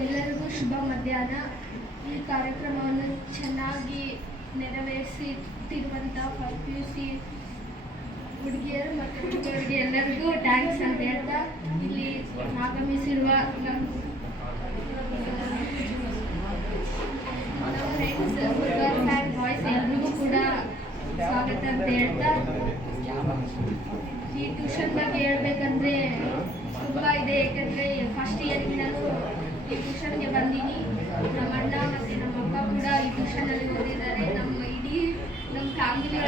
ಎಲ್ಲರಿಗೂ ಶುಭ ಮಧ್ಯಾಹ್ನ. ಈ ಕಾರ್ಯಕ್ರಮವನ್ನು ಚೆನ್ನಾಗಿ ನೆರವೇರಿಸುತ್ತಿರುವಂಥ PUC ಹುಡುಗಿಯರು ಮತ್ತು ಹುಡುಗರಿಗೆ ಎಲ್ಲರಿಗೂ ಥ್ಯಾಂಕ್ಸ್ ಅಂತ ಹೇಳ್ತಾ, ಇಲ್ಲಿ ಆಗಮಿಸಿರುವ ನಮ್ಮ ಫ್ರೆಂಡ್ಸ್ ಗರ್ಲ್ಸ್ ಆ್ಯಂಡ್ ಬಾಯ್ಸ್ ಎಲ್ರಿಗೂ ಕೂಡ ಸ್ವಾಗತ ಅಂತ ಹೇಳ್ತಾ, ಈ ಟ್ಯೂಷನ್ ಬಗ್ಗೆ ಹೇಳ್ಬೇಕಂದ್ರೆ ತುಂಬ ಇದೆ. ಏಕೆಂದರೆ ಫಸ್ಟ್ ಇಯರ್ಗಿಂದಲೂ ಈ ಟ್ಯೂಷನ್ಗೆ ಬಂದೀನಿ. ನಮ್ಮ ಅಣ್ಣ ಮತ್ತು ನಮ್ಮ ಅಪ್ಪ ಕೂಡ ಈ ಟ್ಯೂಷನಲ್ಲಿ ಓದಿದ್ದಾರೆ. ನಮ್ಮ ಫ್ಯಾಮಿಲಿ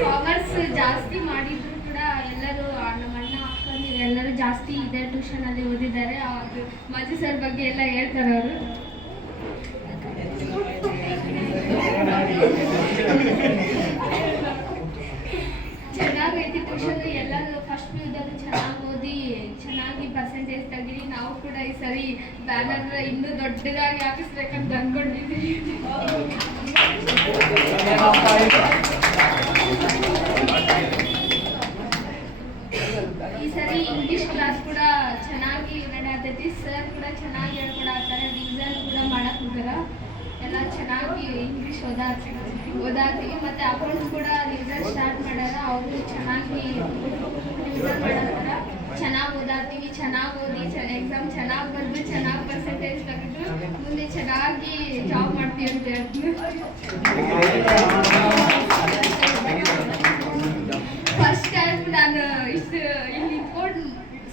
ಕಾಮರ್ಸ್ ಜಾಸ್ತಿ ಮಾಡಿದ್ರು ಕೂಡ ಎಲ್ಲರೂ ನಮ್ಮ ಅಣ್ಣ ಅಕ್ಕಂದಿರು ಎಲ್ಲರೂ ಜಾಸ್ತಿ ಇದೇ ಟ್ಯೂಷನಲ್ಲಿ ಓದಿದ್ದಾರೆ. ಅವರು ಮಾಜಿ ಸರ್ ಬಗ್ಗೆ ಎಲ್ಲ ಹೇಳ್ತಾರೆ. ಅವರು ಚೆನ್ನಾಗೈತಿ ಟ್ಯೂಷನ್. ಎಲ್ಲರೂ ಫಸ್ಟ್ PUದಲ್ಲಿ ಚೆನ್ನಾಗಿ ಓದಿ ಚೆನ್ನಾಗಿ ಪರ್ಸೆಂಟೇಜ್ ತೆಗೀರಿ. ನಾವು ಕೂಡ ಈ ಸರಿ ಬ್ಯಾನರ್ ಇನ್ನೂ ದೊಡ್ಡದಾಗಿ ಹಾಕಿಸ್ಬೇಕಂತ ಅಂದ್ಕೊಂಡಿದ್ದೀವಿ. ಈ ಸರಿ ಇಂಗ್ಲೀಷ್ ಕ್ಲಾಸ್ ಕೂಡ ಚೆನ್ನಾಗಿ ನಡೆಯತೈತಿ. ಸರ್ ಕೂಡ ಚೆನ್ನಾಗಿ ಹೇಳ್ಕೊಡತ್ತಾರೆ. ರಿವಿಷನ್ ಕೂಡ ಮಾಡಕ್ ಹೋಗ್ಯಾರ. ಎಲ್ಲ ಚೆನ್ನಾಗಿ ಇಂಗ್ಲೀಷ್ ಓದಾತೀವಿ. ಮತ್ತು ಅಕೌಂಟ್ಸ್ ಕೂಡ ರಿವಿಷನ್ ಸ್ಟಾರ್ಟ್ ಮಾಡ್ಯಾರ. ಅವರು ಚೆನ್ನಾಗಿ ರಿವಿಷನ್ ಮಾಡತ್ತಾರ. ಚೆನ್ನಾಗಿ ಓದಾತೀವಿ. ಚೆನ್ನಾಗಿ ಓದಿ ಎಕ್ಸಾಮ್ ಚೆನ್ನಾಗಿ ಬರೆದು ಚೆನ್ನಾಗಿ ಪರ್ಸೆಂಟೇಜ್ ತೆಗೆದು ಮುಂದೆ ಚೆನ್ನಾಗಿ ಜಾಬ್ ಮಾಡ್ತೀವಿ ಅಂತ ಹೇಳ್ತೀವಿ. ಫಸ್ಟ್ ಟೈಮ್ ನಾನು ಇಷ್ಟು ಇಲ್ಲಿ ನಿಂತ್ಕೊಂಡು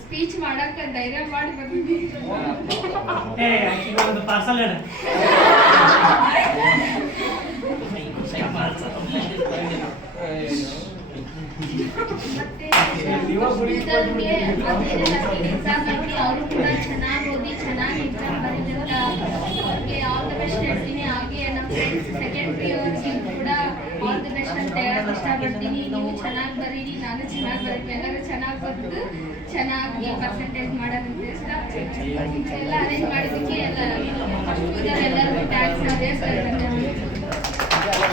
ಸ್ಪೀಚ್ ಮಾಡಕ್ಕೆ ಧೈರ್ಯ ಮಾಡಿ ಬಂದಿದ್ದೀನಿ. ಮತ್ತೆ ಎಕ್ಸಾಮ್ ಐತಿ. ಅವರು ಕೂಡ ಚೆನ್ನಾಗಿ ಓದಿ ಚೆನ್ನಾಗಿ ಎಕ್ಸಾಮ್ ಬರೀದಂತ ಅವ್ರಿಗೆ ಆಲ್ ದ ಬೆಸ್ಟ್ ಹೇಳ್ತೀನಿ. ಹಾಗೆ ನಮ್ಮ ಫ್ರೆಂಡ್ಸ್ ಸೆಕೆಂಡ್ PUC ಕೂಡ ಆಲ್ ದ ಬೆಸ್ಟ್ ಅಂತ ಹೇಳಕ್ ಇಷ್ಟಪಡ್ತೀನಿ. ನೀವು ಚೆನ್ನಾಗಿ ಬರೀರಿ, ನಾನು ಚೆನ್ನಾಗಿ ಬರೀತೀನಿ. ಎಲ್ಲರೂ ಚೆನ್ನಾಗಿ ಬರೆದು ಚೆನ್ನಾಗಿ ಪರ್ಸೆಂಟೇಜ್ ಮಾಡೋದಂತ ಇಷ್ಟ. ಎಲ್ಲ ಅರೇಂಜ್ ಮಾಡಿದ್ದಕ್ಕೆ ಎಲ್ಲ ಫಸ್ಟ್ ಎಲ್ಲರಿಗೂ ಥ್ಯಾಂಕ್ಸ್. ಅದೇ ಸರ್.